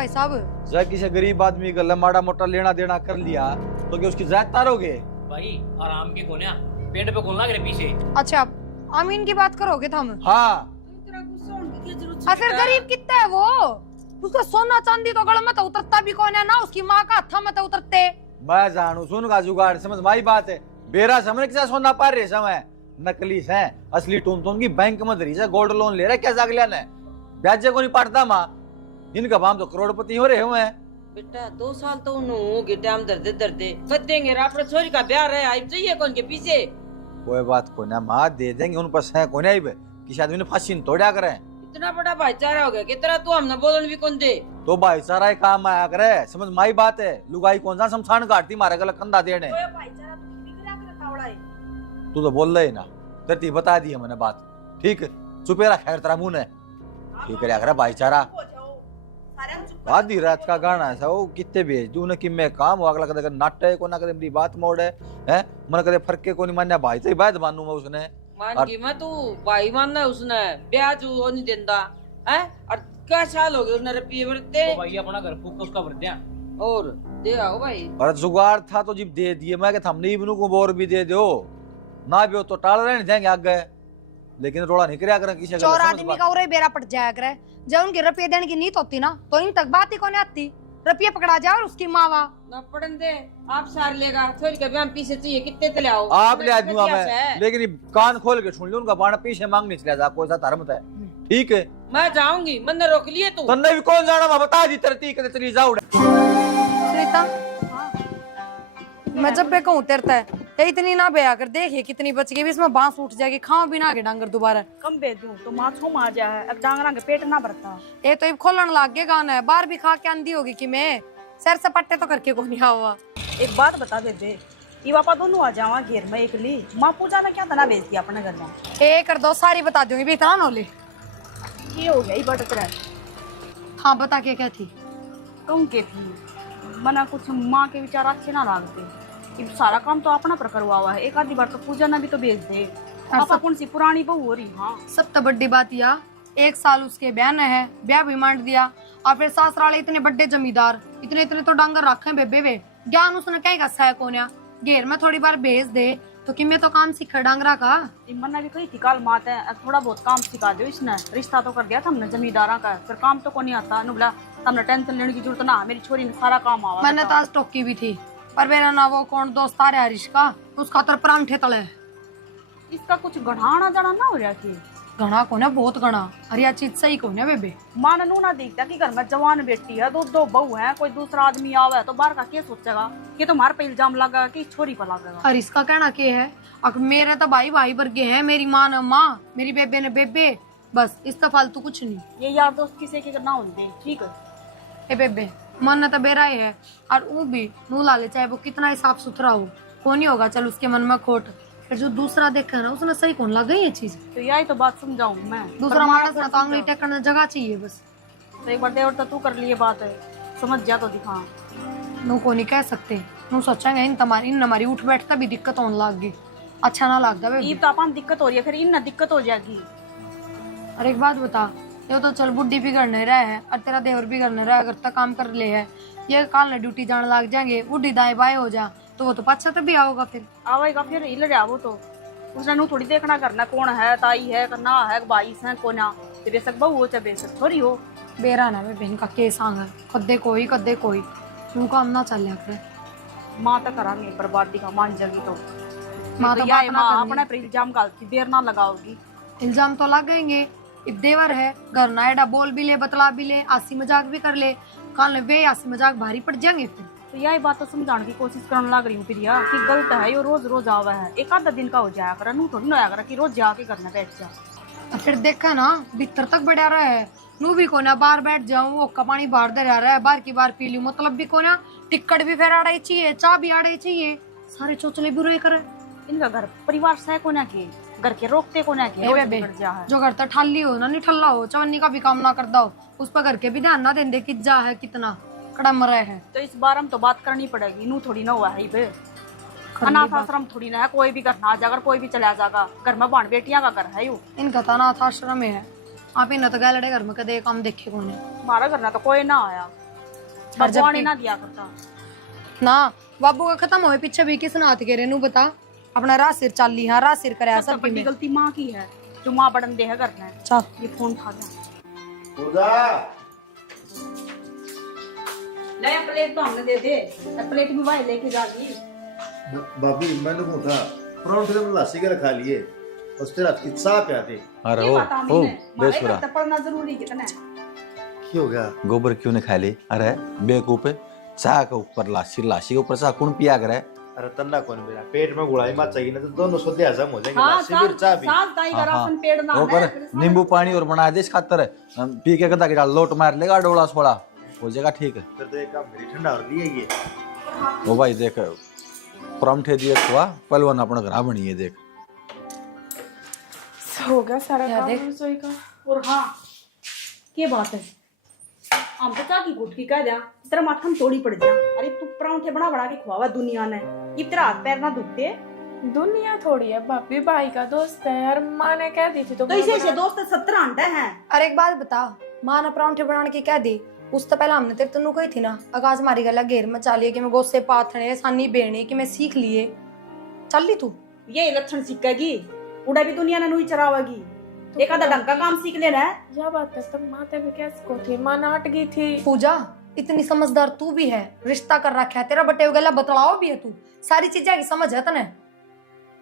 भाई साहब? जब किसी गरीब आदमी का माड़ा मोटा लेना देना कर लिया तो क्या उसकी जायद तारोगे? भाई आराम के कोने पेट पे खोलना करे पीछे। अच्छा अमीन की बात करोगे तुम? हाँ फिर गरीब कितना है वो? उसका सोना चांदी तो गल में तो उतरता भी कौन है ना, उसकी माँ का हथा में तो उतरते। मैं जानू सुन का जुगाड़ समझ माई बात है। बेरा समझ के सोना पा रहे समय नकली है, असली टून की बैंक में धरी से गोल्ड लोन ले रहा क्या जाग लिया ने ब्याजे को नहीं पाटता माँ। इनका बाम तो करोड़पति हो रहे हुए हैं। बेटा 2 साल तो उन्होंने टाइम दर्दे दर्दे मत देंगे। अपने छोरी का ब्याह रहे आई चाहिए कौन के पीछे। कोई बात को ना माँ दे देंगे उन पास है कोई नहीं। किसी आदमी ने फांसी तोड़ा करे। इतना बड़ा भाईचारा हो गया कितना तू हमने बोलन भी कौन दे। तो भाईचारा ही काम आया करे समझ माई बात है। लुगाई कौन सा शमशान काटती मारे गला कंधा देने। तू तो बोल रही ना धरती बता दी है मैंने बात। ठीक है चुपे रहा खैर तेरा मुंह ने ठीक है भाईचारा। आधी रात का गाना है वो कितने भेज दू ना कि मैं काम हो अगला कदे नाट है को ना कदे मेरी बात मोड़ है मन कदे फर्क के को नहीं मान्या भाई से बात मानू मैं उसने मान की मैं तू भाई मानना उसने ब्याज वो नहीं देता है। और क्या साल हो गए उसने रुपये भरते तो भाई अपना घर फूक उसका भर दिया और दे आओ भाई। और जुगाड़ था तो जिब दे दिए मैं हमने इबनू को बोर भी दे दो ना भी हो तो टाल रहे जाएंगे आगे। लेकिन रोड़ा नहीं कराया करें किसी चोर आदमी का उरे बेरा पट जाया करे। जब उनके रुपये देने की नीत होती ना तो इन तक बात ही कौन आती। रुपये पकड़ा जाए और उसकी मावा ना पढ़न दे आप सार लेगा थोड़ी कभी हम पीछे चाहिए कितने तले आओ आप ले आदमी में। लेकिन कान खोल के सुन लो उनका बाण पीछे मांगने चला जा कोई सा धर्म है। ठीक है मैं जाऊंगी मन रोक लिए तू तन्ने भी कौन जाना मैं बता दी तरती के चली जाओ। सुनीता मैं जब भी कहूँ तेरता है ये इतनी ना बया कर देखिए कितनी बच गई। इसमें बांस उठ जाएगी खाओ भी ना के डांगर दोबारा कम बे दूं तो माछो मार जाए अब डांगरा के पेट ना भरता। ये तो खोलन लाग गए गाना है बाहर भी खा के आंधी होगी कि मैं सर से पट्टे तो करके को नहीं हुआ। एक बात बता दे दे ये पापा दोनों आ जावा घेर में एक ली माँ पूजा ने क्या तना भेज दिया अपने घर में। ए कर दो सारी बता दूंगी भी इतना नोले ये हो गया ये बटक रहा। हाँ बता के क्या थी तुम के थी मना कुछ माँ के विचार अच्छे ना लागते। सारा काम तो अपना पर करवा हुआ है। एक आधी बार तो पूजा ना भी तो भेज दे। पापा कौन सी पुरानी बहू हो रही। हाँ सब तो बड़ी बात या 1 साल उसके ब्याह ने है ब्याह भी मांड दिया और फिर ससुराले इतने बड़े जमींदार इतने इतने तो डांगर रखे बेबे वे ज्ञान उसने क्या कसा है कोन्या घेर में थोड़ी बार भेज दे तो कि मैं तो काम सीख डांगरा का। मन्ना भी कही थी काल मात है थोड़ा बहुत काम सिखा दो इसने रिश्ता तो कर दिया था हमने जमींदारा का फिर काम तो को नहीं आता नुबला हमने टेंशन लेने की जरूरत ना मेरी छोरी ने सारा काम आवा। मैंने तो आज टोकी भी थी पर मेरा ना वो कौन दोस्त आ रहा हरीश का उसका तो परांठे तले इसका कुछ गढ़ाना जाना ना हो रहा कि घना को ना बहुत घना अरे यह चीज सही को ना बेबे मान नू ना देखता कि घर में जवान बेटी है दो बहू है कोई दूसरा आदमी आवे तो बाहर का क्या सोचेगा कि तुम्हारे पे इल्जाम लगा कि छोरी पर लगेगा। हरीश का कहना क्या है अब मेरे तो भाई भाई वर्गे हैं मेरी माँ ने माँ मेरी बेबे ने बेबे बस इसका फालतू कुछ नहीं। ये यार दोस्त किसी के ना होते ठीक है ए बेबे मन तो बेरा ही है और वो भी नू लाले चाहे वो कितना ही साफ सुथरा हो को नहीं होगा चल उसके मन में खोट फिर जो दूसरा देखा ना उसने सही कौन लगा ये चीज। तो यही तो बात समझाऊं मैं दूसरा मानस ना तो नहीं टेकने जगह चाहिए बस। तो एक बार देवर तो तू कर लिए बात है समझ जा तो दिखा नू को नहीं कह सकते नू सोचेंगे इन हमारी उठ बैठता भी दिक्कत होने लग गई अच्छा ना लगता बेबे। तो अपन दिक्कत हो रही है फिर इन दिक्कत हो जाएगी। और एक बात बता ये तो चल बुढ़ी भी करने रहा है और तेरा देवर भी करने रहा है अगर तक काम कर ले है ये काल ने ड्यूटी जाने लग जाएंगे बुढ़ी दाएं बाएं हो जा तो वो तो पाछा तो भी आओगा फिर आवेगा फिर हिल रहा वो तो उसने नू थोड़ी देखना करना कौन है ताई है करना है भाई है कोना बेशक बहू हो चाहे बेशक थोड़ी हो बेरा ना वे बहन का केस आंगा कदे कोई तू काम ना चल करे माँ तो करांगे बर्बादी का मान जाएगी तो माँ तो अपने पर इल्जाम गालती देर ना लगाओगी। इल्जाम तो लगाएंगे इब देवर है घर ना एडा बोल भी ले बतला भी ले आसी मजाक भी कर ले कल वे आसी मजाक भारी पड़ जाएंगे फिर। तो यही बात तो समझाने की कोशिश करने लग रही हूँ प्रिया कि गलत है ये रोज रोज आवा है एक आधा दिन का हो जाया कर नू थोड़ी ना आया कर कि रोज जाके करना बैठ जा। फिर देखा ना भीतर तक बढ़ा रहा है नू भी कोना बाहर बैठ जाऊं ओका पानी बाहर दे रहा है बाहर की बार पी लूं मतलब भी कोना टिक्कट भी फिर आड़े चाहिए चाह भी आड़े चाहिए सारे चोचले बुरे करे इनका घर परिवार सह कोना के घर के रोकते कोना के जो घर तक ठाली हो ना नहीं ठल्ला हो चवन्नी का भी काम ना करता हो उस पर घर के भी ध्यान ना देंगे कि जा है कितना कड़म रहे है। तो इस बार हम तो बात करनी पड़ेगी नू थोड़ी ना हुआ है अनाथ आश्रम थोड़ी ना है कोई भी घर ना आ जाएगा कोई भी चला जाएगा घर में बाण बेटियां का घर है यू इनका तो अनाथ आश्रम है आप इन तो गए लड़े घर में कदे काम देखे कौन है हमारा घर ना तो कोई ना आया और जब भगवान ना दिया करता। ना बाबू का खत्म होए पीछे भी किस नाथ के रेनू बता अपना राह सिर चाल ली। हाँ राह सिर कराया सबसे सब बड़ी गलती माँ की है, जो माँ बड़न दे है करना है। चल ये फोन खा गया। नया प्लेट तो हमने दे दे, प्लेट में भाई लेके जागी। भाभी मैंने कहा था परांठे तो लस्सी के खा लिए, उसके रात की चाय पियाते। अरे ये ओ बता ओ मैंने, बेसुरा मारे पढ़ना जरूरी कितना है। क्यों हो गया? गोबर क्यों नहीं खा ली? अरे बेवकूफ है, चाह के ऊपर लाशी, लाशी के ऊपर चाह कौन पिया करे? अरे तन्ना कौन मेरा पेट में गुड़ाई मत चाहिए ना तो दोनों सोते हजम हो जाएंगे। हाँ लस्सी फिर चाय भी। साल ताई हाँ, करा हाँ। अपन पेड़ ना वो है, कर नींबू पानी और बना दे इस खातर पी के कदा गिरा लोट मार लेगा डोला छोड़ा हो जाएगा ठीक है। फिर तो एक काम मेरी ठंडा और लिए ये। ओ भाई देख परांठे दिए खुआ पहलवान अपना घर बनी है देख। हो गया सारा क्या काम देख? रसोई का। और हाँ क्या बात है, हम तो चाकी गुट की कह दिया तेरा माथा में तोड़ी पड़ जा। अरे तू परांठे बना बना के खुआवा दुनिया ने, ये तेरा हाथ पैर ना दुखते। दुनिया थोड़ी है भाभी, भाई का दोस्त है यार, माँ ने कह दी थी तो तो इसे से दोस्त 70 अंडे हैं। अरे एक बात बता, माँ ने परांठे बनाने की कह दी, उस तो पहले हमने तेरे तनु कही थी ना आकाश मारी गला घेर में चालिए कि मैं गोसे पाथने सानी बेने कि मैं सीख लिए चल ली तू। ये लक्षण सीखेगी, उड़ा भी दुनिया ने नुई चरावेगी। एक आधा ढंग का काम सीख लेना है। क्या बात है, तब माते भी कैसे को थी, माँ नाट गई थी। पूजा इतनी समझदार तू भी है, रिश्ता कर रखा है तेरा बटे गला बतलाओ भी है तू, सारी चीजें की समझ है तने,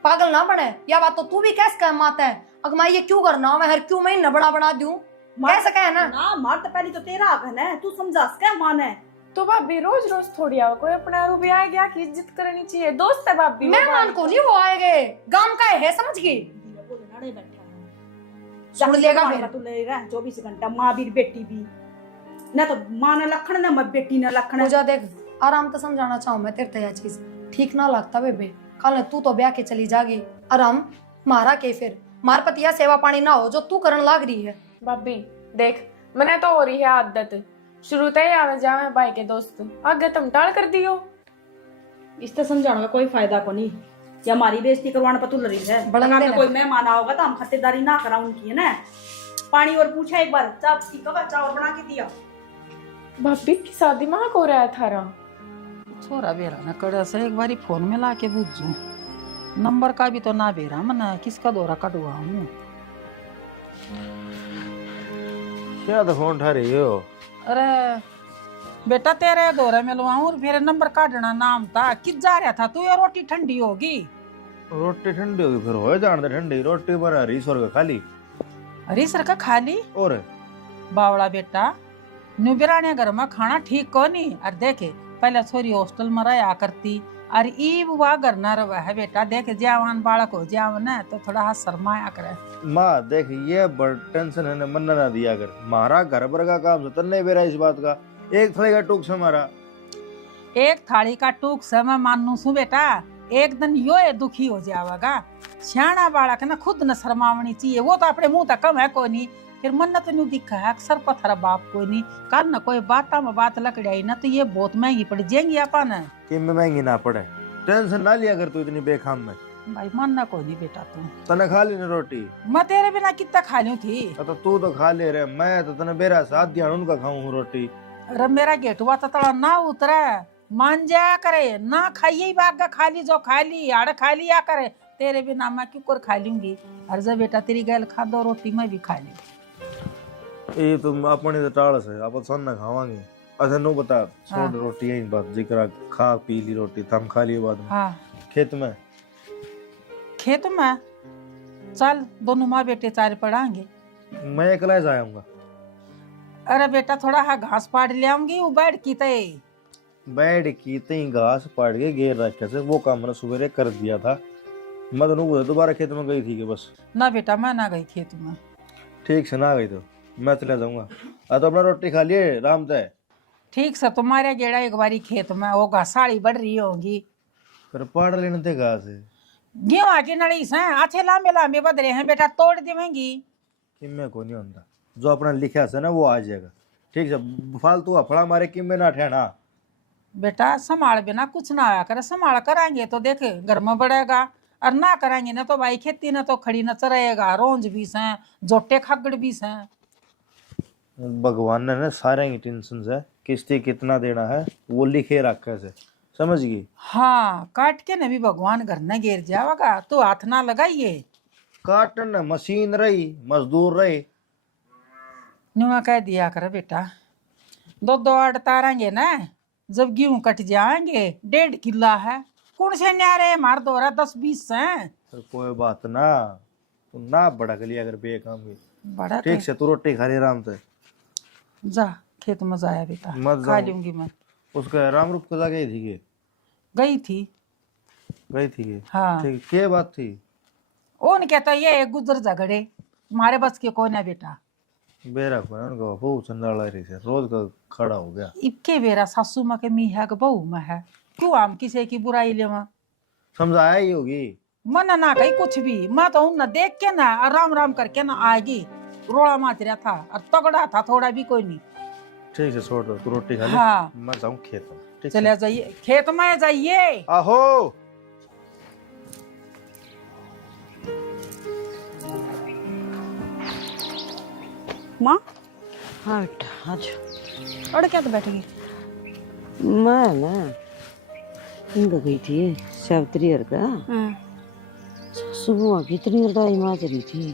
पागल ना बने। या बात तो तू भी कैसे कह माता है अगर मैं ये क्यों करना मैं हर क्यों मैं न बड़ा बना दूं कैसे कहे ना ना मार तो पहले तो तेरा आगन है, तू समझा सके मान है। तो भाभी रोज रोज थोड़ी आओ, कोई अपना रूबी आ गया कि इज्जत करनी चाहिए, दोस्त है भाभी। मैं मान को नहीं वो आएगे गांव का है समझ गई सुन लेगा फिर। तू ले रहा 24 घंटा माँ भी बेटी भी ना, तो माँ ने लखन ना मैं बेटी ने लखन। पूजा देख आराम तो समझाना चाहूँ मैं तेरे यह चीज ठीक ना लगता बेबे, कल तू तो ब्याह के चली जागी आराम मारा के फिर मार पतिया सेवा पानी ना हो जो तू करन लाग रही है। भाभी देख मैंने तो हो रही है आदत, शुरू से ही आवे जावे भाई के दोस्त, आगे तुम टाल कर दियो। इससे समझाने का कोई फायदा को नहीं, या हमारी बेइज्जती करवाने पर तू लड़ी है। बड़न अगर देना। कोई मेहमान होगा तो हम खातिरदारी ना करा उनकी है ना। पानी और पूछा एक बार चाप की कब चावल बना के दिया। भाभी की शादी में को रहा थारा छोरा बेरा न कड़ा से एक बारी फोन में ला के बुझू, नंबर का भी तो ना बेरा मना किसका दौरा कटवा हूँ। क्या तो फोन उठा रही हो? अरे बेटा तेरे दौरे में लवाऊं और फिर नंबर काटना नाम था, किस जा रहा था तू? ये रोटी ठंडी होगी। रोटी ठंडी होगी फिर हो जान दे ठंडी रोटी बना रही सर का खाली अरे सर का खाली और बावड़ा बेटा न्यू बिराने घर में खाना ठीक को नहीं। और देखे पहले छोरी हॉस्टल में रहा करती और ई बुआ घर न रहा है बेटा, देख जवान बालक हो जाव न तो थोड़ा हाथ शर्माया करे। माँ देख ये बड़ टेंशन है ना मन ना दिया कर, मारा घर भर का काम से नहीं बेरा इस बात का, एक थोड़ी का टूक से मारा एक थाली का टूक से मैं मानू सू बेटा, एक दिन यो है दुखी हो जाएगा। सियाना बालक ना खुद न शर्मावनी चाहिए, वो तो अपने मुंह तक कम है कोई नहीं, फिर मन न तो नहीं दिखा है अक्सर पत्थर बाप कोई नहीं कर न कोई बाता में बात लकड़ाई ना तो ये बहुत महंगी पड़ जाएंगी अपन। कि मैं महंगी ना पड़े, टेंशन ना लिया कर तू इतनी बेखाम में। भाई मानना कोई नहीं बेटा तू, तने खा ली ना रोटी? मैं तेरे बिना कितना खा लूं थी। तो तू तो खा ले रहे, मैं तो तने बेरा साथ दिया उनका खाऊं रोटी। अरे मेरा गेटुआ तो तड़ा ना उतरे, मान जाया करे ना खाइए बाग खा ली जो खा ली आड़ खा लिया करे, तेरे बिना मैं क्यों कर खा लूंगी। अरे जब बेटा तेरी गैल खा दो रोटी मैं भी खा ली। ये तुम अपने तो टाल से आप सोना खावांगे। अच्छा नो बता छोड़ हाँ। रोटी यही बात जिक्र खा पी ली रोटी थम खा लिए बाद में हाँ खेत में खेत में चल दोनों माँ बेटे चार पढ़ाएंगे। मैं अकेला जाऊंगा। अरे बेटा थोड़ा हाँ घास पाड़ ले आऊंगी वो बैठ की ते बैठ की तई घास पाड़ के घेर रखे से वो काम मैंने सवेरे कर दिया था, मैं तो दोबारा खेत में गई थी कि बस। ना बेटा मैं ना गई खेत में। ठीक से ना गई तो मैं चला जाऊंगा। तो अपना रोटी खा लिए राम तय। ठीक से तुम्हारे गेड़ा एक बारी खेत में होगा साड़ी बढ़ रही होगी, फिर पाड़ लेने थे घास गेहूं आके नड़ी से अच्छे लांबे लांबे बदले हैं बेटा तोड़ देवेंगी। कि मैं को नहीं होता जो अपना लिखा से ना वो आ जाएगा। ठीक है फालतू अफड़ा मारे कि मैं ना ठहना। बेटा संभाल बिना कुछ ना आया करे, संभाल कराएंगे तो देख घर में बढ़ेगा और ना कराएंगे ना तो भाई खेती ना तो खड़ी न चरेगा, रोंज भी से जोटे खगड़ भी से। भगवान ने ना सारे की टेंशन से किस्ती कितना देना है वो लिखे रखा है, समझ गई। हाँ, काट के न भी भगवान घर न गिर जाएगा तो हाथ ना लगाइए। काटन मशीन रही, मजदूर रहे। नुआ कह दिया कर बेटा, 2-2 आड़ तारेंगे ना, जब गेहूं कट जाएंगे 1.5 किला है, कौन से न्यारे मार दो रहा 10-20 है। तो कोई बात ना, तू ना बड़ा कर लिया अगर बेकाम की। बड़ा ठीक से तू रोटी खा ले आराम से। जा खेत में जाया बेटा, मत खा जाओ। लूंगी मैं। उसका राम रूप को गई थी के? गई थी। गई थी के? हाँ। ठीक, क्या बात थी? ओ ने कहता ये गुजर झगड़े मारे बस के कौन है बेटा। बेरा को उनका बहुत चंदाला रही से रोज का खड़ा हो गया। इबके बेरा सासू माँ के मी है कि बहू में है, क्यों हम किसी की बुराई ले वहाँ समझाया ही होगी। मन ना कही कुछ भी, मैं तो उन देख के ना आराम राम करके ना आएगी। रोड़ा माच रहा था और तगड़ा था थोड़ा भी कोई नहीं। ठीक से छोड़ दो, तू रोटी खा ले। हाँ। मैं जाऊँ खेत में। ठीक चले जाइए खेत में जाइए। आहो। माँ हाँ बेटा आज और क्या तो बैठेगी? मैं ना इनका गई थी सावित्री हर का सुबह कितनी रदाई माज रही थी,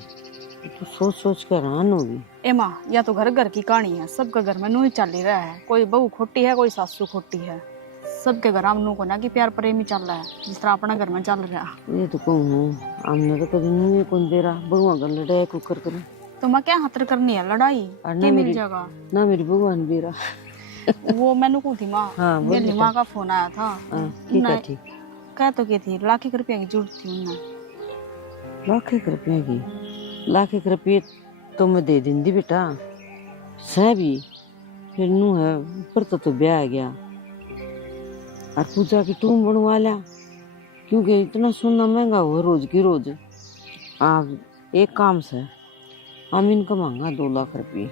तो सोच सोच कर हैरान होगी। ए माँ, या तो घर घर की कहानी है, सबके घर में नू ही चल ही रहा है। कोई बहू खोटी है, कोई सासू खोटी है। सबके घर हम नू को ना कि प्यार प्रेम ही चल रहा है, जिस तरह अपना घर में चल रहा है। ये तो कहूँ हमने तो कभी नहीं कौन दे रहा बहुआ कर लड़ाई कुकर कर। तो मैं क्या हतर करनी है लड़ाई और की मिल जाएगा ना मेरी बहुआ ने दे रहा। वो मैंने को थी माँ, हाँ, बोल मेरी बेटा। माँ का फोन आया था। हाँ, ठीक है ठीक। कह तो की थी लाख रुपया की जरूरत थी उन्हें। लाख रुपये की? लाख रुपये तो मैं दे देंगी बेटा, सह भी फिर नू है ऊपर तो ब्याह आ गया और पूजा की टूम बनवा लिया, क्योंकि इतना सोना महंगा हुआ रोज की रोज। आप एक काम से हम इनका मांगा 2 लाख रुपये।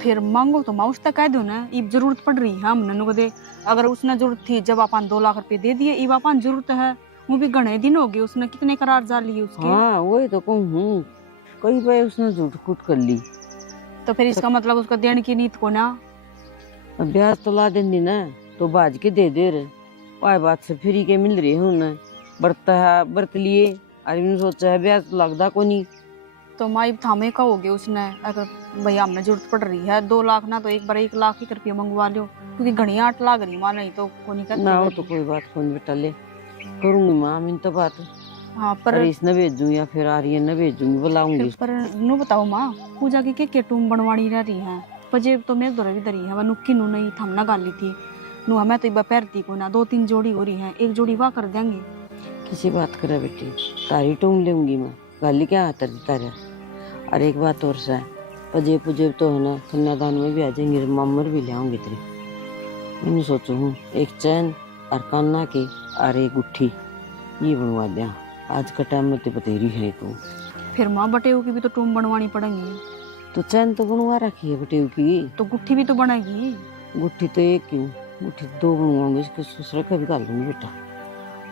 फिर मांगो तो मैं उस तक कह दो ना, इब जरूरत पड़ रही है हम ननू को दे। अगर उसने जरूरत थी जब अपन 2 लाख रुपए दे दिए, इब अपन जरूरत है। वो भी घने दिन हो गए, उसने कितने करार जा लिए उसके। हाँ वही तो कहूँ, कई बार उसने झूठ फूट कर ली। तो फिर इसका मतलब उसका देने की नीत को ना। अब ब्याज तो ला देंगी ना, तो बाज के दे दे रहे वाई बात से फ्री के मिल रही है उन्हें। बरता है बरत लिए और इन्होंने सोचा है ब्याज तो लगता को नहीं। तो माई थामे का हो गया उसने, अगर भैया हमें जरूरत पड़ रही है 2 लाख ना, तो एक बार 1 लाख ही रुपये मंगवा लो, क्योंकि घनी 8 लाख रही माँ, नहीं तो को नहीं ना हो करती। तो कोई बात कौन बेटा ले करूंगी माँ इन तो बात। हाँ पर अरे इस न भेजूं या फिर आर्यन न भेजूंगी बुलाऊंगी। पर नु बताओ माँ, पूजा की के टूम बनवानी रह रही है, पजेब तो मेरे दौरे भी दरी है। वह नुक्की नु नहीं थमना गाली थी नु, हमें तो इबा पैरती को ना 2-3 जोड़ी हो रही है, 1 जोड़ी वाह कर देंगे। किसी बात करे बेटी, तारी टूम लूंगी मैं, गाली क्या आता तारा। और एक बात और सा पजेब पुजेब तो है ना कन्यादान में भी आ जाएंगे, मामर भी ले आऊंगी तेरी। मैंने सोचू हूँ एक चैन और कान्ना की और एक गुट्ठी ये बनवा दिया, आज का टाइम में तो बतेरी है तू। फिर माँ बटेऊ की भी तो टूम बनवानी पड़ेंगी। तो चैन तो बनवा रखी है बटेऊ की, तो गुट्ठी भी तो बनेगी। गुट्ठी तो एक क्यों, गुट्ठी 2 बनवाऊंगी, इसके ससुर का भी गाल दूंगी बेटा,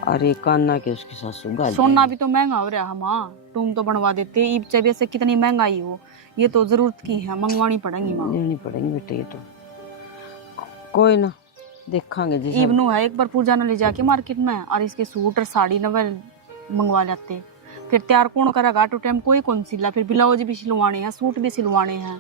और एक कान्ना के उसकी सासू गाल। सोना भी तो महंगा हो रहा है माँ, टूम तो बनवा देते। ईब चबे से कितनी महंगाई हो, ये तो जरूरत की है, मंगवानी पड़ेंगी माँ। लेनी पड़ेंगी बेटे, ये तो कोई ना देखांगे जैसे। ईब नु है एक बार पूजा न ले जाके मार्केट में और इसके सूट और साड़ी न मंगवा लेते, फिर तैयार कौन करेगा। तो टाइम कोई कौन सिला, फिर ब्लाउज भी सिलवाने हैं, सूट भी सिलवाने हैं,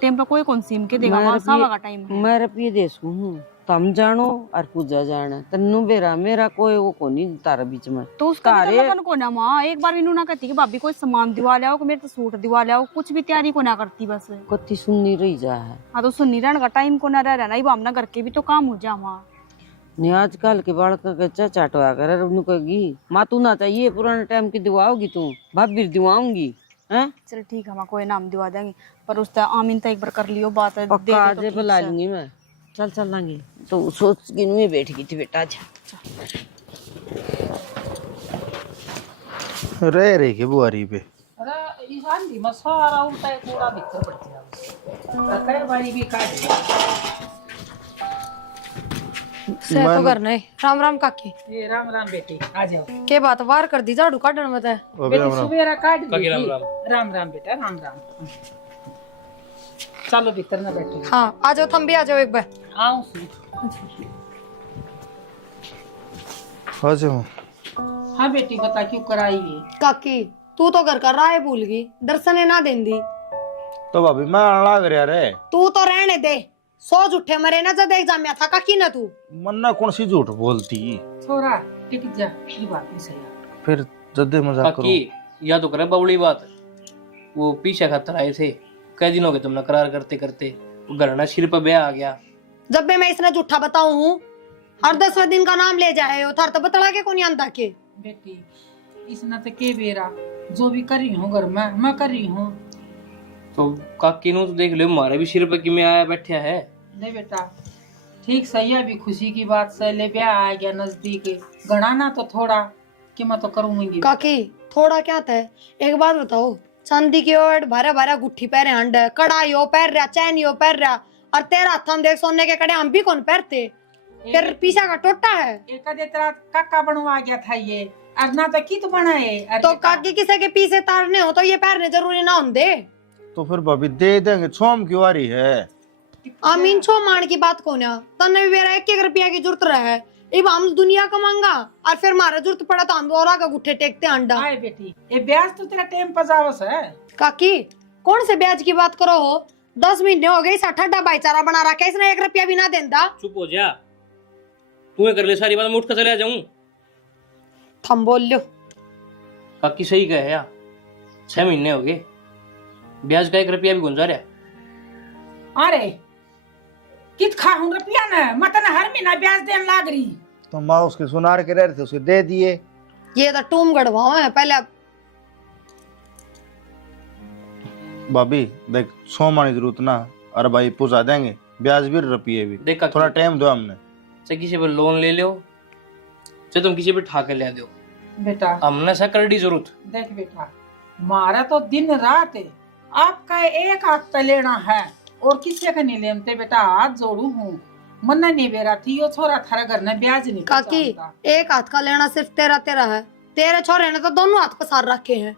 टाइम पे कोई कौन सीम के देगा। वहाँ सावा का टाइम है। मैं रुपये देसू हूँ, तम जानो और पूजा जाना, तन्नू बेरा मेरा कोई वो को नहीं तारा बीच में। तो उसका भी तो लगन को ना माँ, एक बार भी नू ना कहती कि भाभी कोई सामान दिवा ले आओ, मेरे तो सूट दिवा ले आओ, कुछ भी तैयारी को ना करती बस। कत्ती सुननी रही जा है। हाँ तो सुननी रहने का टाइम को ना रह ना, हम ना घर के भी तो काम हो जा वहाँ। नहीं आजकल के बालक का चाटवा कर कहेगी माँ तू ना चाहिए पुराने टाइम की दिवाओगी तू, भाभी दिवाऊंगी हैं। चल ठीक है माँ, कोई नाम दिवा देंगे, पर उस आमीन तो एक बार कर लियो बात है। पक्का आज बुला लूंगी मैं, चल चल लांगे। तो सोच के नहीं बैठ गई थी बेटा, जा रह रही के बुआरी पे। अरे इस आंधी में सारा उल्टा ही कूड़ा भीतर पड़ गया, कई बारी भी काट दिया। से तो करना है। राम राम काकी। ये राम राम बेटी, आ जाओ। के बात वार कर दी झाड़ू काटन में है। बेटी सुबेरा काट दी काकी, थी। राम राम राम बेटा, राम राम। चलो भीतर ना बैठो। हाँ आ जाओ, थम भी आ जाओ एक बार। आओ अच्छा हाँ बेटी बता क्यों कराई है? काकी तू तो घर का राय भूल गई, दर्शन ना देंदी। तो भाभी मैं आने लाग रहा रे। तू तो रहने दे, सो झूठे मरे ना जब देख जामिया था काकी ना तू। मन्ना कौन सी झूठ बोलती छोरा टिक जा, ये बात नहीं सही। फिर जद्दे मजाक करो। काकी या तो करे बबड़ी बात, वो पीछे खातर आए थे, कई दिन हो गए तुमने करार करते करते, घर ना सिर पर ब्याह आ गया। जब भी मैं इसने झूठा बताऊं हूँ, हर 10वें दिन का नाम ले जाए हो, थार तो बतला के कौन आंदा के। बेटी इसने तो के बेरा जो भी कर रही हूँ घर में मैं कर रही हूँ। तो काकी नु तो देख लो हमारे भी सिर पर कि मैं आया बैठा है। नहीं बेटा ठीक सही है, अभी खुशी की बात से ले ब्याह आ गया नजदीक, गणाना तो थोड़ा कि मैं तो करूंगी। काकी थोड़ा क्या था, एक बात बताओ, चांदी की ओट भारा भारा गुट्ठी पहरे हंड, कड़ाई हो पहर रहा, चैनी हो पहर रहा, और तेरा हाथ हम देख सोने के कड़े हम भी कौन पहनते, फिर पीछा का टोटा है। एक आधे तेरा काका बनवा गया था ये, और ना तो कित बनाए। तो काकी किसी के पीछे तारने हो तो ये पहनने जरूरी ना होंगे। तो फिर भाभी दे देंगे, छोम क्यों आ रही है? आमीन छो मान की बात को ना, तन्ने भी मेरा 1-1 रुपया की जरूरत रहे, अब हम दुनिया का मांगा और फिर हमारा जरूरत पड़ा तो हम और का गुट्ठे टेकते अंडा। आए बेटी ये ब्याज तो तेरा टाइम पजावस है। काकी कौन से ब्याज की बात करो हो, 10 महीने हो गए, ठंडा भाईचारा बना रखा है, इसने 1 रुपया भी ना देता। चुप हो जा, तू कर ले सारी बात, मैं उठ कर चले जाऊं। थम बोल लो। काकी सही कहे यार, 6 महीने हो गए, ब्याज का 1 रुपया भी गुंजा रहा। अरे कित खा हूँ रुपया ना, मत ना हर महीना ब्याज देने लाग रही। तो माँ उसके सुनार के रह रहे थे, उसे दे दिए। ये तो टूम गढ़वाओ है पहले। भाभी देख सोमानी जरूरत ना, अरे भाई पूछा देंगे, ब्याज भी रुपये भी, देखा थोड़ा टाइम दो हमने। चाहे किसी पर लोन ले लो, चाहे तुम किसी पर ठाके ले दो, बेटा हमने सा कर दी जरूरत। देख बेटा मारा तो दिन रात आपका एक हाथ पे लेना है और किसी का नहीं लेते। बेटा हाथ जोड़ू हूँ, मन्ना नहीं बेरा थी यो छोरा थारा घर ने ब्याज नहीं काकी एक हाथ का लेना सिर्फ तेरा है, तेरे छोरे ने तो दोनों हाथ पसार रखे हैं।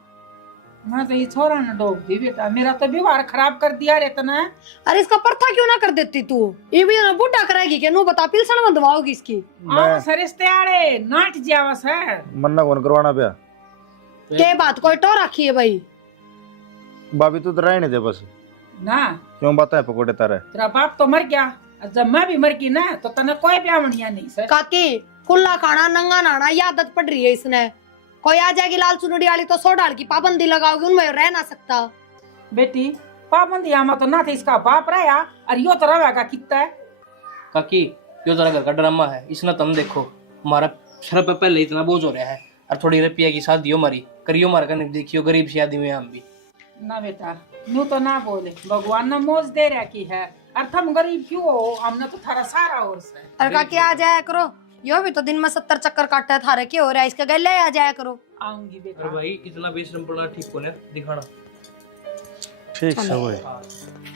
मैं तो ये छोरा ने डोब दी बेटा, मेरा तो व्यवहार खराब कर दिया रे तना। अरे इसका पर्था क्यों ना कर देती तू, ये भी ना बूढ़ा कराएगी क्या, नो बता पिलसन बंधवाओगी इसकी। आओ सरिश्ते आड़े नाट जावस है। मन्ना कौन करवाना ब्याह? के बात कोई टो रखी है भाई। भाभी तू तो रहने दे बस, ना क्यों बताए पकोड़े तारे? तेरा बाप तो मर गया, और जब मैं भी मर गई ना तो तने कोई ब्यावनिया नहीं सर। काकी खुला खाना नंगा नाना ये आदत पड़ रही है इसने, कोई आ जाएगी लाल चुनरी वाली तो 100 डाल की पाबंदी लगाओगी, उनमें रह ना सकता। बेटी पाबंदी आमा तो ना थे, इसका बाप रहा और यो तो रहेगा कितना है। काकी यो तेरा घर का ड्रामा है, इसने तुम देखो हमारा सर पे पहले इतना बोझ हो रहा है, और थोड़ी रुपया की शादी हो हमारी करियो, हमारा कने देखियो गरीब सी आदमी है हम भी। ना बेटा यूं तो ना बोले, भगवान ने मौज दे रखी है, और तुम गरीब क्यों हो, हमने तो थारा सारा और से। अरे काकी आ जाया करो, यो भी तो दिन में 70 चक्कर काटता है थारे, क्या हो रहा है इसके गले, आ जाया करो। आऊंगी बेटा। अरे भाई इतना बेशरम पड़ना ठीक हो ना, दिखाना ठीक है भाई।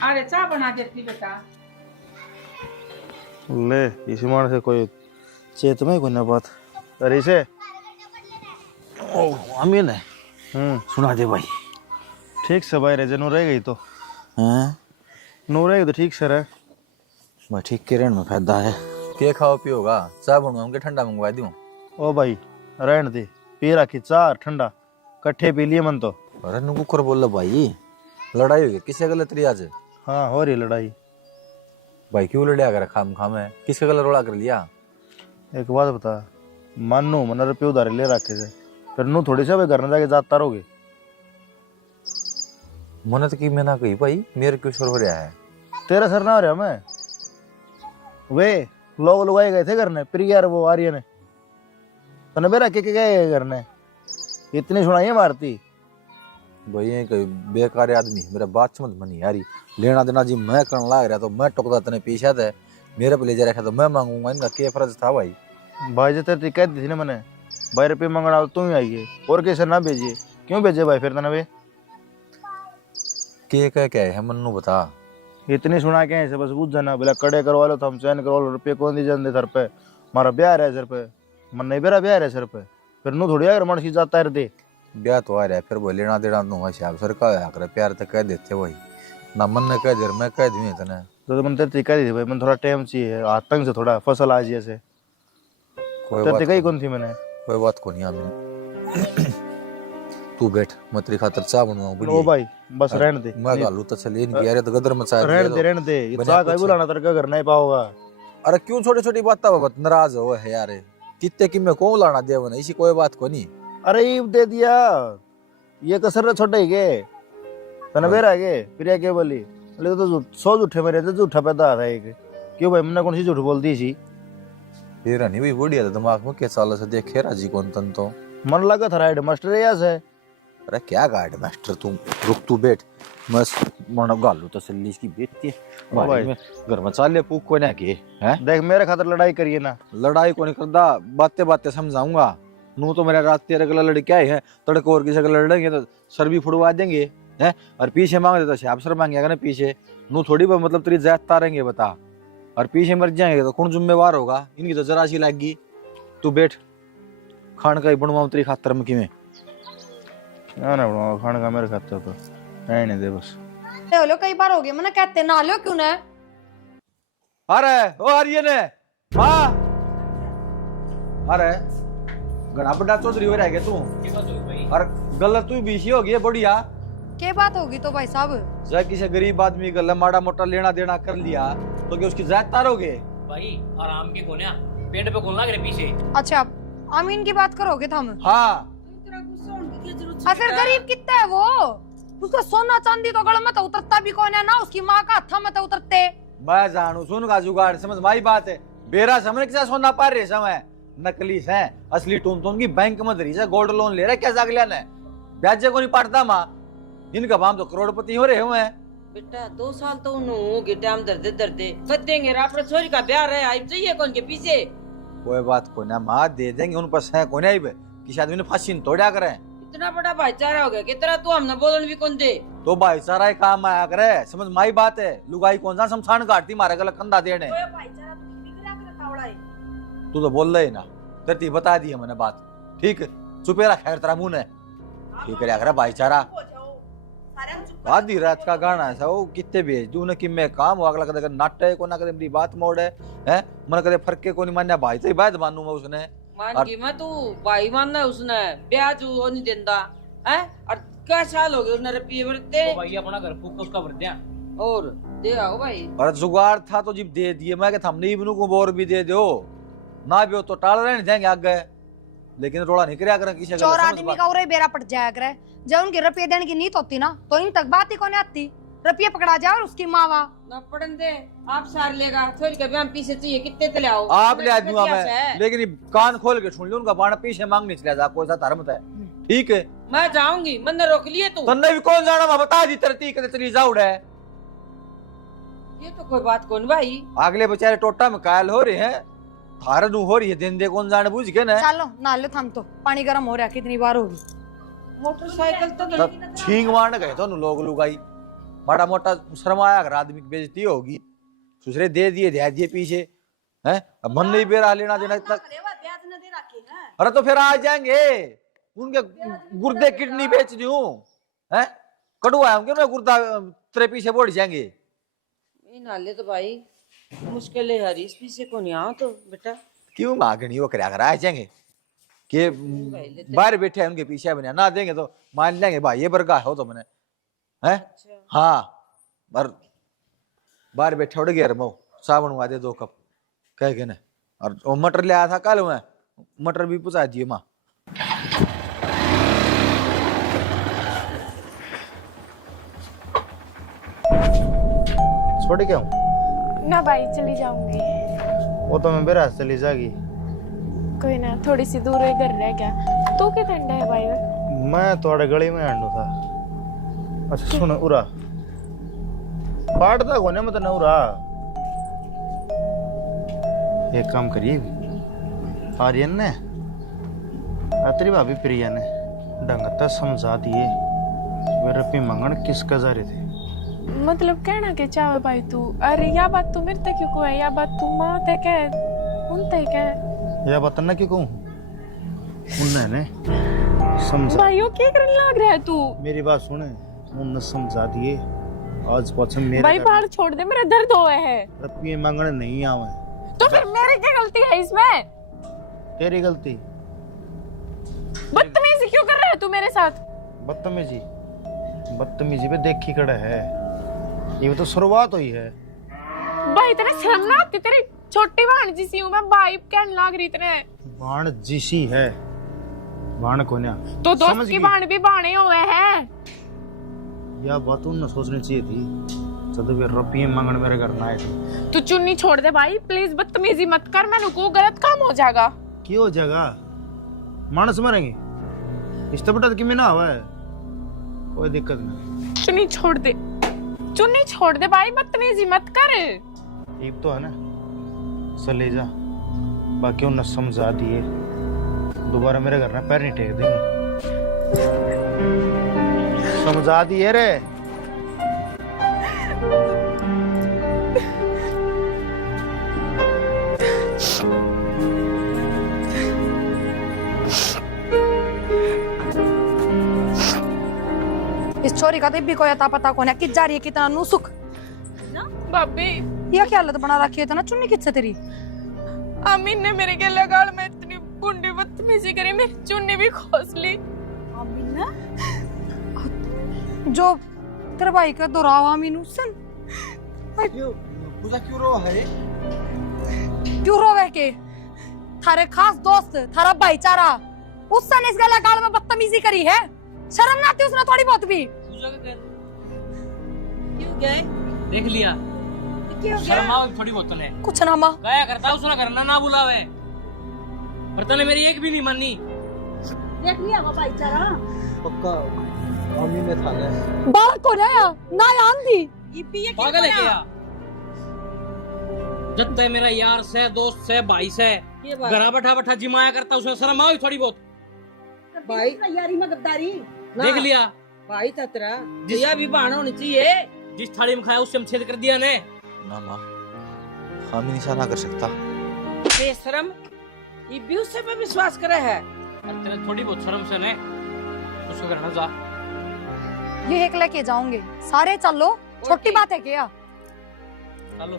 अरे चाय बना देती बेटा। ले इसी मान से कोई चेत में कोई ना बात। अरे इसे ओ अमीन है, सुना दे भाई। ठीक से भाई रेजे नो रह गई तो हैं, नो रह गई तो ठीक से रह। मैं ठीक के रहने में फायदा है। के खाओ पियोगा, चाय बनवाऊं के ठंडा मंगवा दूं? ओ भाई रहने दे, पी रखी चार ठंडा कट्ठे पी लिए मन तो। अरे नुकु कर बोल भाई, लड़ाई हुई किसके गलत रही आज? हाँ हो रही लड़ाई। भाई क्यों लड़ाई कर खाम खाम है, किसके गलत रोड़ा कर लिया? एक बात बता, मानो मन रुपये उधार ले रखे थे, फिर नू थोड़ी सा घर में जाके जाता रहोगे। मन तो की मैं ना कही भाई, मेरे क्यों शुरू हो रहा है? तेरा सर ना हो रहा मैं, वे लोग लगाए गए थे घर ने, प्रिया वो आर्य ने तने बेरा के गए घर ने, इतनी सुनाई मारती। भाई ये कोई बेकार आदमी, मेरा बात समझ में नहीं आ रही। लेना देना जी मैं करने लग रहा तो मैं टोकदा तने पीछे थे, मेरे पे ले जा रखा तो मैं मांगूंगा, इनका क्या फर्ज था भाई? भाई जी तेरी कह दी थी ना मैंने, भाई रुपये मंगना तुम ही आइए और कैसे ना भेजिए, क्यों भेजे भाई फिर तने वे? के क्या है मन्नू बता। इतनी सुना के ऐसे बस बुझ जाना, बोला कड़े करवा लो तो हम चैन करवा लो, रुपये कौन दी जाते सर पे, हमारा ब्याह है सर पे, मन नहीं बेरा ब्याह है सर पे, फिर नू थोड़ी अगर मन सी जाता है दे। ब्याह तो आ रहा है, फिर वो लेना देना तो हिसाब सर का होया करे, प्यार तो कह देते भाई। ना मन ने कह दे मैं कह दूं इतने तो मन तेरे टिका दी भाई, मन थोड़ा टाइम चाहिए, आतंक से थोड़ा फसल आ जाए से। कोई तेरे बात टिका ही कौन थी मैंने? कोई बात को नहीं आमी तू बैठ मैं तेरी खातर चाय बनवाऊं ओ भाई बस रहने दे, मैं गालू तो चले इनकी यार तो गदर मचा रहने दे, ये चाह का बुलाना तेरे का घर नहीं पाओगा। अरे क्यों छोटी छोटी बातें बात नाराज हो है यार कितने कि मैं कौन लाना दे ना इसी कोई बात को नहीं। अरे ये दे दिया, ये कसर छोटे के तने बेरा के प्रिया के बोली ले तो 100 झूठे मेरे तो झूठा पैदा था एक, क्यों भाई मैंने कौन सी झूठ बोल दी सी? तेरा नहीं भाई बढ़िया दिमाग में क्या चाल से देखे राजी कौन तन तो मन लगा था राइड मास्टर है से। अरे क्या गाइड मास्टर तू रुक तू बैठ बस मन गालू तसल्ली इसकी बेइज्जती है भाई में घर में चाले पूक को ना के हैं। देख मेरे खातिर लड़ाई करिए ना, लड़ाई को नहीं करदा बातें बातें समझाऊंगा नू तो मेरा रात तेरे गला लड़के आए हैं तड़को और किसी गला लड़ेंगे तो सर भी फुड़वा देंगे हैं और पीछे मांगे तो शाप सर मांगेगा ना पीछे नू थोड़ी मतलब तेरी जात तारेंगे बता और पीछे मर जाएंगे तो कौन जिम्मेवार होगा? इनकी तो जरा सी लागी। तू बैठ खान का ही बनवाऊं तेरी खातर में किमें ना बनाओ खाने का मेरे खातिर तो रहने दे बस। लो कई बार हो गया मैंने कहते ना लो क्यों ना? अरे ओ आर्यन है मां अरे घना बड़ा चौधरी हो रहा है तू और गलत तू बीसी हो गई है बढ़िया। क्या बात होगी तो भाई साहब? जब किसी गरीब आदमी गल माड़ा मोटा लेना देना कर लिया तो क्या उसकी जात तारोगे? भाई आराम के कोने पेट पे कौन लग रहे पीछे? अच्छा आमीन की बात करोगे तुम? हाँ फिर गरीब कितना है वो? उसका सोना चांदी तो गल में तो उतरता भी कौन है ना, उसकी माँ का हथा में तो उतरते। मैं जानू सुन का जुगाड़ समझ माई बात है बेरा समझ के सोना पा रहे समय नकली है असली टून तो उनकी बैंक में धरी से गोल्ड लोन ले रहे क्या जागलिया ने ब्याजे को नहीं पाटता माँ इनका बाम तो करोड़पति हो रहे हुए हैं। बेटा 2 साल तो उन्होंने टाइम दर्दे दर्दे कर देंगे अपने छोरी का ब्याह रहे आई चाहिए कौन के पीछे कोई बात को ना माँ दे देंगे उन पास है कोई नहीं किसी आदमी ने फांसी तोड़ा करे इतना बड़ा भाईचारा हो गया कितना तू हमने बोलन भी कौन दे तो भाईचारा ही काम आया करे समझ माई बात है लुगाई कौन सा शमशान काटती मारे गलत कंधा देने तू तो बोल रहे ना धरती बता दी है मैंने बात ठीक चुपेरा खैर तेरा मुंह ने ठीक है भाईचारा आधी रात का गाना है वो कितने भेज दू ना कि मैं काम हो अगला कदे नाट्य है को ना कदे मेरी बात मोड़ है मन कदे फरके को नहीं मान्या भाई से बात मानू मैं उसने मान की मैं तू भाई मानना उसने ब्याज वो नहीं देता है और क्या साल हो गए उसने रुपये भरते तो भाई अपना घर फूक उसका भर दिया और दे आओ भाई और जुगाड़ था तो जिब दे दिए मैं हमने इबनू को बोर भी दे दो ना भी हो तो टाल रहे जाएंगे आगे लेकिन रोड़ा नहीं कराया करें किसी चोर आदमी का उरे बेरा पट जाया करे जब उनके रुपये देने की नीत होती ना तो इन तक बात ही कौन आती रुपये पकड़ा जाए और उसकी मावा ना पढ़न दे आप सार लेगा छोड़ के हम पीछे चाहिए कितने तले आओ आप ले दूंगा मैं लेकिन कान खोल के सुन लो उनका बाण पीछे मांग नहीं चला जा कोई सा धर्म है ठीक है मैं जाऊंगी मन रोक लिए तू तन्ने भी कौन जाना मैं बता दी तरती के चली जाऊड़ है ये तो कोई बात कौन भाई अगले बेचारे टोटा में कायल हो रहे हैं थारन हो रही है दिन दे कौन जाने बुझ के ना चलो ना लो थम तो पानी गर्म हो रहा है कितनी बार होगी मोटरसाइकिल तो छींग मारने गए तो लोग लुगाई बड़ा मोटा शर्माया अगर आदमी की बेइज्जती होगी दूसरे दे दिए पीछे हैं अब मन नहीं बेरा लेना देना तक अरे तो फिर आ जाएंगे उनके गुर्दे किडनी बेच दूं हैं कड़वा होंगे ना गुर्दा तेरे पीछे बढ़ जाएंगे नाले तो भाई मुश्किल है हरी इस पीछे को नहीं आओ तो बेटा क्यों मांगनी वो करा कर आ जाएंगे कि बाहर बैठे हैं उनके पीछे बने ना देंगे तो मान लेंगे भाई ये बरगा हो तो मैंने हैं हाँ बाहर बैठे उड़ गया मो साबुन हुआ दे 2 कप कह के ना और मटर ले आया था कल मैं मटर भी पुचा दिए माँ छोड़ क्या हूँ ना भाई चली जाऊंगी वो तो मैं बेरा चली जाएगी कोई ना थोड़ी सी दूर ही घर रह गया तो क्या ठंडा है भाई मैं थोड़े गली में आंडू था अच्छा सुन उरा पाटता कोने मत न उरा एक काम करिए आर्यन ने तेरी भाभी प्रिया ने ढंग समझा दिए वे रुपये मंगन किसका जा रहे थे मतलब कहना के चाहे भाई तू अरे या बात तू मेरे तक क्यों को है या बात तू माँ तक है उन तक है या बात ना क्यों कहूँ उन्होंने समझा भाइयों क्या करने लग रहा है तू मेरी बात सुने उन्होंने समझा दिए आज पसंद मेरे भाई बाल छोड़ दे, मेरा दर्द हुआ है। रुपये मांगने नहीं आवे। तो फिर मेरी क्या गलती है इसमें? तेरी गलती। बदतमीजी क्यों कर रहा है तू मेरे साथ? बदतमीजी बदतमीजी पे देखी खड़ा है, ये तो शुरुआत हुई है। भाई तेरे शर्म ना आती? तेरी छोटी बहन जिसी हूँ मैं, भाई कहने लाग रही तेरे। बाण जिसी है, बाण कोन्या तो दोस्त की बहन भी बाणे हुए हैं। यह बात उन सोचनी चाहिए थी जब वे रुपये मांगने मेरे घर ना आए थे। तू चुन्नी छोड़ दे भाई प्लीज, बदतमीजी मत कर, मैंने को गलत काम हो जाएगा। क्यों जगह मानस मरेंगे इस तो बेटा कि मैं ना हुआ है, कोई दिक्कत नहीं। चुन्नी छोड़ दे, चुन्नी छोड़ दे भाई, बदतमीजी मत कर। ठीक तो है ना, चले जा, बाकी उन्हें समझा दिए, दोबारा मेरे घर में पैर नहीं टेक देंगे। समझा दिए रे। इस छोरी का तो भी कोई अता पता कौन है, किस जा रही है, कितना नुसुक। भाभी ये क्या हालत बना रखी है, इतना चुन्नी किससे तेरी? अमीन ने मेरे के लगाल में इतनी बुंडी बदतमीजी करी, मेरी चुन्नी भी खोस ली। जो तेरे भाई का दोरावा मीनू सुन, क्यों रो है? क्यों रोवे के? थारे खास दोस्त, थारा भाईचारा, उसने इस गला गाल में बदतमीजी करी है, शर्म ना आती उसने थोड़ी बहुत भी? क्यों गए? देख लिया, शर्म आओ थोड़ी बहुत है। कुछ ना माँ गया करता उसने करना ना बुलावे, पर तूने मेरी एक भी नहीं मानी। देख लिया वो भाईचारा। पक्का मम्मी में था ना। बाल को नया ना आंधी पागल है क्या? जब तक मेरा यार से, दोस्त से, भाई से घरा बैठा बैठा जिमाया करता, उसने शर्म आओ थोड़ी बहुत। भाई यारी में गद्दारी। देख लिया, भाई ततरा यह भी बहाना होनी चाहिए। जिस थाली में खाया उससे हम छेद कर दिया ने। ना माँ, हम ही निशा ना कर सकता। बेशरम, ये भी उससे पे विश्वास करे है। तेरे थोड़ी बहुत शर्म से ने उसको घर ना जा। ये एक लेके जाऊंगे, सारे चलो, छोटी बात है क्या? चलो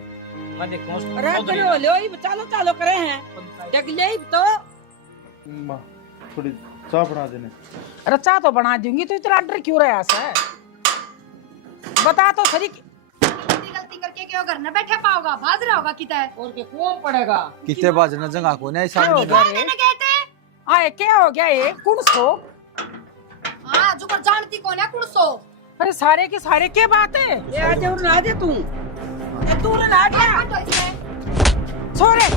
मैं देखूं उसको। अरे करो लो, ये चालो चालो करे हैं, देख ले तो। माँ थोड़ी चाय बना देने। अरे चाय तो बना दूंगी, तो इतना डर क्यों रहा है? बता तो सही। गलती करके क्यों घर में बैठे पाओगा, भाज रहा होगा कितना और के कौन पड़ेगा? कितने बाजना जगह को नहीं क्या हो सामने गया रे? आए क्या हो गया ये? कुण सो? हाँ जो कर जानती कौन है कुण सो? अरे सारे के सारे क्या बात है? ये आज और ना दे तू, ये तू ना दे छोरे,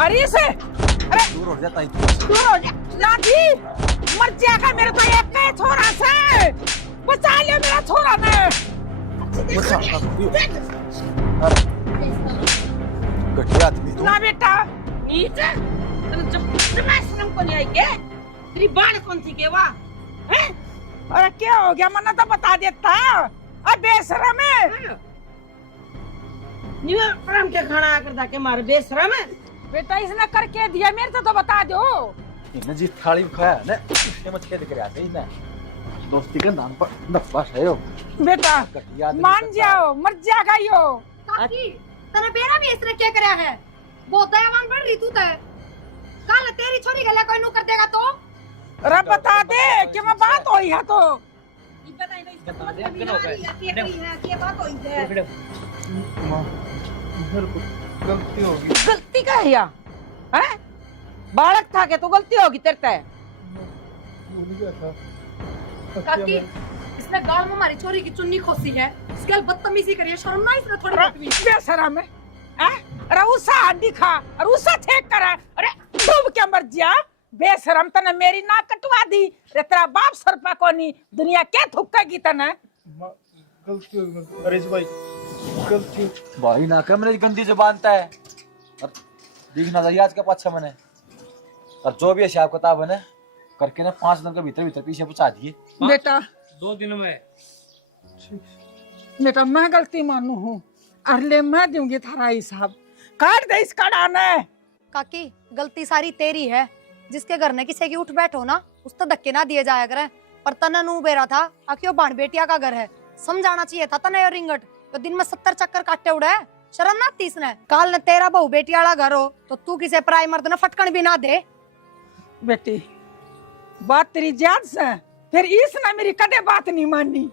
अरे से, अरे दूर हो जाता है। दूर हो जा, लाठी मर जाएगा मेरे तो एक का छोरा से, बचा ले मेरा छोरा ने। घटिया आदमी तू। ना बेटा, नीचे तेरे जब शर्म को नहीं आई के? तेरी बाण कौन सी के वा? हैं? अरे क्या हो गया, मना तो बता देता। अब बेशरम है निवा प्रेम के खाना कर दा के मारे बेशरम है। बेटा, इसने करके दिया, मेरे तो बता दो। इन्हें जिस थाली में खाया ना उसने मत छेद कर आते इन्हें दोस्ती के नाम पर नफा है यो। बेटा घटिया आदमी मान करता। जाओ, मर जाएगा यो। काकी तेरा बेरा भी इसने क्या कराया है? बहुत दयावान बन रही तू ते। कल तेरी छोरी गले कोई नु कर देगा तो? अरे बता दे कि मैं बात हुई है तो। ये बताई नहीं इसका बता दे, मतलब कितना हो गया? ये बात होई है। माँ मेरे को गलती होगी। गलती का है या? हैं? बालक था के तो गलती होगी तेरे ते। भूल गया था। काकी इसने गाल में हमारी छोरी की चुन्नी खोसी है, इसके लिए बदतमीजी करी है, शर्म ना इसने थोड़ी बहुत भी? बेशरम है। अरे उसा हड्डी खा और उसा ठेक करा, अरे डूब के मर जा। बेशरम, तने मेरी नाक कटवा दी रे, तेरा बाप सर पे कोनी, दुनिया क्या थुक्केगी तने? गलती होगी अरे भाई, गलती। भाई ना कर मेरी गंदी जुबान है और दिखना चाहिए आज का पाछा मैंने, और जो भी हिसाब किताब है ना करके ना 5 दिन के भीतर भीतर पीछे पहुंचा दिए। बेटा 2 दिन में बेटा मैं गलती मानू हूँ, अरले मैं दूंगी थारा हिसाब, काट दे इसका डाना। काकी गलती सारी तेरी है, जिसके घर ने किसी की उठ बैठो ना उस तो धक्के ना दिए जाया करे, पर तना नू बेरा था आखिर बाण बेटिया का घर है, समझाना चाहिए था तने रिंगट तो दिन में 70 चक्कर काटे उड़े है। शर्म ना आती इसने। काल ने तेरा बहू बेटी वाला घर हो तो तू किसे पराई मर्द ने फटकन भी ना दे। बेटी बात तेरी जान से, फिर इसने मेरी कदे बात नहीं माननी।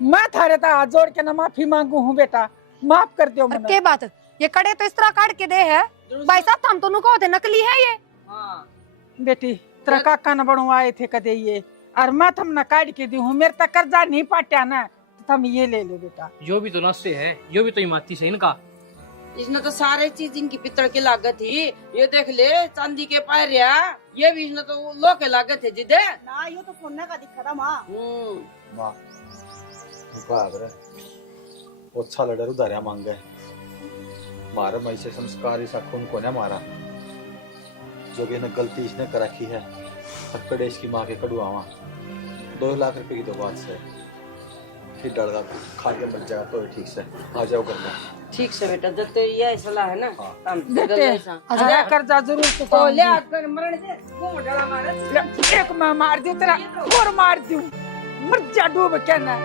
मैं थारे ता हाथ जोड़ के ना माफी मांगू हूँ बेटा, माफ कर दो और मने। के बात ये कड़े तो इस तरह काट के दे है भाई साहब, हम तो नुको थे नकली है ये। हाँ बेटी तेरा काका न बड़ू आए थे कदे ये, और मैं थम न काट के दी हूँ, मेरे तक कर्जा नहीं पाट्या ना, तो थम ये ले लो बेटा। यो भी तो नशे है, यो भी तो इमारती से इनका। इसने तो सारे चीज इनकी पित्तल की लागत थी। ये देख ले चांदी के पायरिया, ये भी इसने तो लो के लागत है जिदे ना ये तो सोने का दिखा था माँ। माँ अच्छा लड़े उधारिया मांगे मारा मैं इसे संस्कार इस खून को न मारा जो कि गलती इसने कर रखी है। फटकड़े इसकी माँ के कड़ुआवा 2 लाख रुपए की तो बात से फिर डरगा खा के मर जाएगा तो ठीक से आ जाओ घर में। ठीक से बेटा, जब तेरी यह सलाह है ना हम बेटे तेरा कर्जा जरूर तो चुकाऊंगी। ले हाथ कर मरण दे वो डाला मारे एक मैं मार दूं तेरा और मार दूं, मर जा डूब के ना।